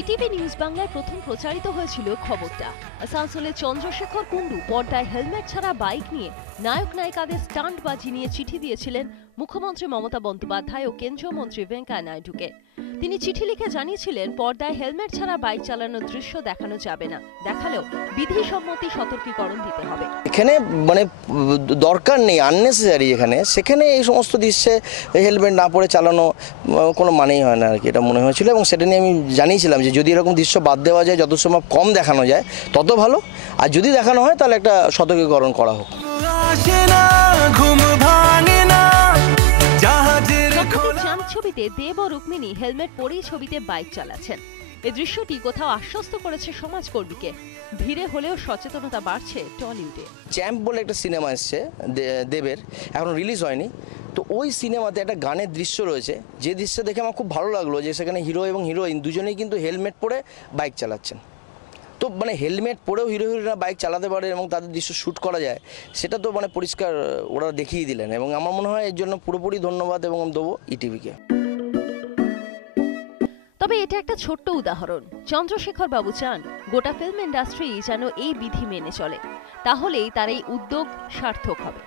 ETV news বাংলায় প্রথম প্রচারিত হয়েছিল খবরটা। আসানসোলের চন্দ্রশেখর কুন্ডু পর্দায় হেলমেট ছাড়া বাইক নিয়ে নায়ক নায়িকাদের স্টান্ট বাজি নিয়ে চিঠি দিয়েছিলেন মুখ্যমন্ত্রী মমতা বন্দ্যোপাধ্যায় ও কেন্দ্রীয় মন্ত্রী ভেঙ্কাইয়া নাইডুকে। তিনি চিঠি লিখে জানিয়েছিলেন পর্দায় হেলমেট ছাড়া বাইক চালানোর দৃশ্য দেখানো যাবে না, দেখালেও বিধিসম্মতি সতর্কীকরণ দিতে হবে। এখানে মানে দরকার নেই, আননেসেসারি এখানে, সেখানে এই সমস্ত দৃশ্যে হেলমেট না পরে চালানো কোনো মানেই হয় না আর কি, এটা মনে হয়েছিল। এবং সেটা নিয়ে আমি জানিয়েছিলাম যে যদি এরকম দৃশ্য বাদ দেওয়া যায়, যত সম্ভব কম দেখানো যায় তত ভালো, আর যদি দেখানো হয় তাহলে একটা সতর্কীকরণ করা হোক। ছবিতে দেব ও রুক্মিণী হেলমেট পরেই ছবিতে বাইক চালাচ্ছেন। এই দৃশ্যটি কোথাও আশ্বস্ত করেছে সমাজকর্মীকে। ধীরে হলেও সচেতনতা বাড়ছে টলিউডে। চ্যাম্প বলে একটা সিনেমা এসছে দেবের, এখন রিলিজ হয়নি। তো ওই সিনেমাতে একটা গানের দৃশ্য রয়েছে, যে দৃশ্য দেখে আমার খুব ভালো লাগলো, যে সেখানে হিরো এবং হিরোইন দুজনেই কিন্তু হেলমেট পরে বাইক চালাচ্ছেন। তো মানে হেলমেট পরেও হিরো হিরোইনরা বাইক চালাতে পারে এবং তাদের দৃশ্য শ্যুট করা যায়, সেটা তো মানে পরিষ্কার ওরা দেখিয়ে দিলেন। এবং আমার মনে হয় এর জন্য পুরোপুরি ধন্যবাদ এবং দেবো ইটিভিকে। তবে এটা একটা ছোট্ট উদাহরণ। চন্দ্রশেখর বাবু চান গোটা ফিল্ম ইন্ডাস্ট্রি যেন এই বিধি মেনে চলে, তাহলেই তার এই উদ্যোগ সার্থক হবে।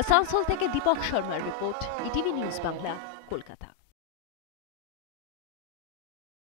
আসানসোল থেকে দীপক শর্মার report, ETV news Bangla, Kolkata.